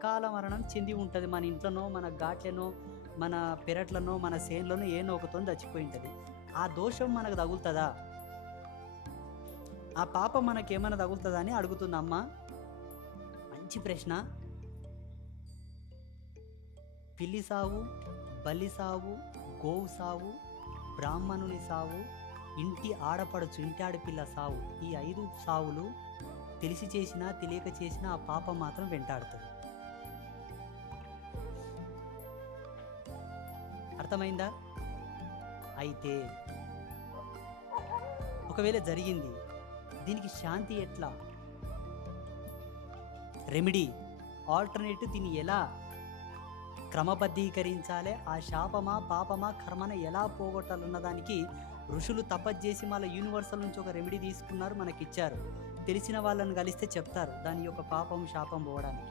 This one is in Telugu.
అకాల మరణం చెంది ఉంటుంది. మన ఇంట్లోనో, మన ఘాట్లనో, మన పెరట్లనో, మన చేనులోనో ఏనో ఒకతోని చచ్చిపోయి ఉంటది. ఆ దోషం మనకు తగులుతదా? ఆ పాపం మనకేమైనా తగులుతదా అని అడుగుతుంది అమ్మ. మంచి ప్రశ్న. పిల్లి సావు, బల్లి సావు, గోవు సావు, బ్రాహ్మణుని సావు, ఇంటి ఆడపడుచు, ఇంటి ఆడపిల్ల సావు. ఈ 5 సావులు తెలిసి చేసినా, తెలియక చేసినా ఆ పాపం మాత్రం వెంటాడుతుంది. అర్థమైందా? అయితే ఒకవేళ జరిగింది, దీనికి శాంతి ఎట్లా? రెమెడీ, ఆల్టర్నేటివ్ దీన్ని ఎలా క్రమబద్ధీకరించాలి? ఆ శాపమా, పాపమా, కర్మన ఎలా పోగొట్టాలన్న దానికి ఋషులు తపస్సు చేసి మళ్ళీ యూనివర్సల్ నుంచి ఒక రెమెడీ తీసుకున్నారు, మనకిచ్చారు. తెలిసిన వాళ్ళని కలిస్తే చెప్తారు దాని యొక్క పాపం, శాపం పోవడానికి.